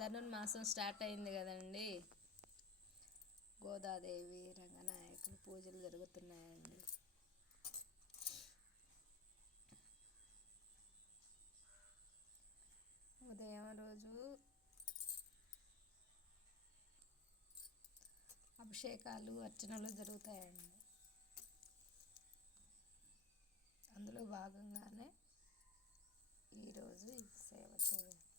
ధనుర్మాసం start అయింది కదండి. గోదాదేవి రంగనాయకులు పూజలు జరుగుతున్నాయండి. ఉదయం రోజు అభిషేకాలు అర్చనలు జరుగుతాయండి. అందులో భాగంగానే ఈరోజు ఈ సేవ చూడండి.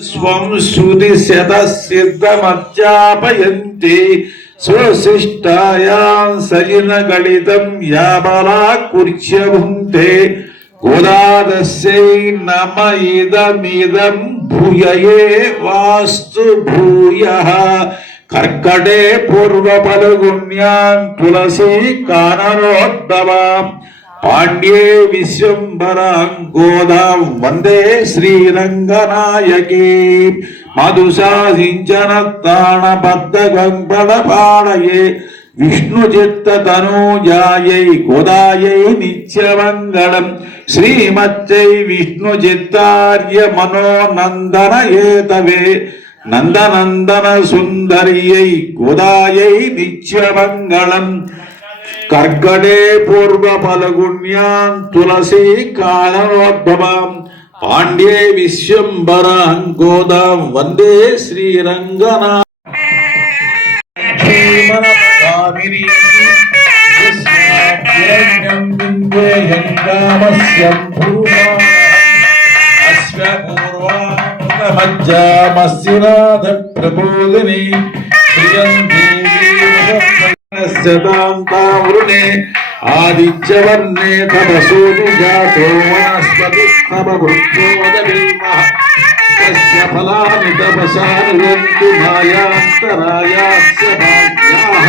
స్వం శ్రుతి శత సిద్ధమధ్యాపయంతి. స్వశిష్టాయాం సజిన గళితం యాబలా కుర్చ్యభుంతే గోదాదస్యై నమ ఇదమిదం భూయయే వాస్తు భూయ. కర్కటే పూర్వ తులసీ కాననోద్భవాం పాండ్యే విశ్వంబరాం గోదాం వందే శ్రీరంగనాయకే. మధుశాసించన తాణబద్ధ పాడయే విష్ణు చిత్త తనూజాయై గోదాయై నిత్యమంగళం. శ్రీమచ్చై విష్ణు చిత్తార్య మనోనందన ఏతవే నందనందన సుందర్యై గోదాయై నిత్యమంగళం. కర్కటే పూర్వ ఫలగుణ్యాం తులసీ కాళనోద్భవాం. పాండ్యే విశ్వంబరాం గోదాం. వందే శ్రీరంగనా శ్రీమనకామిని యస్యాభ్యరణ్యం విందేయం కామస్యం ఆదిత్యవర్ణే తపసోని జాతో వనస్పతి తమ తస్య ఫలాని తపసానువంతు మాయాంతరాయాస్య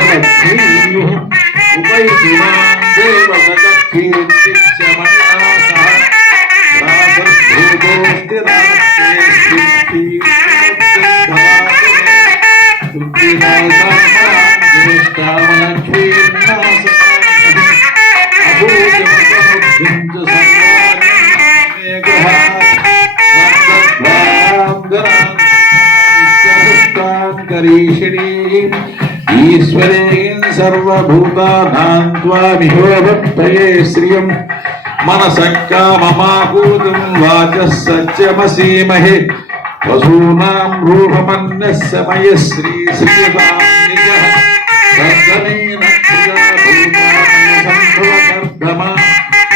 లక్ష్మీయుః ఉపైతుమాం ईश्वरेण सर्वभूतानां त्वामिहोभक्तये श्रियं। मनसः काममाहूतं वाचः सत्यमसीमहे। वसूनां रूपमन्नः समयः श्रीश्रीवान्निजः सत्तमेन भूतानि सम्भवकर्धमा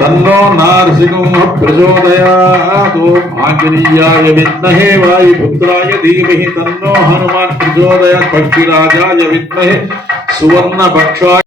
तन्नो नारसिंह प्रचोदयात्। ॐ वायुपुत्रा विद्महे वायुपुत्राय धीमहि तन्नो पक्षिराजा प्रचोदयात् पक्षिराजाय विद्महे सुवर्णपक्षाय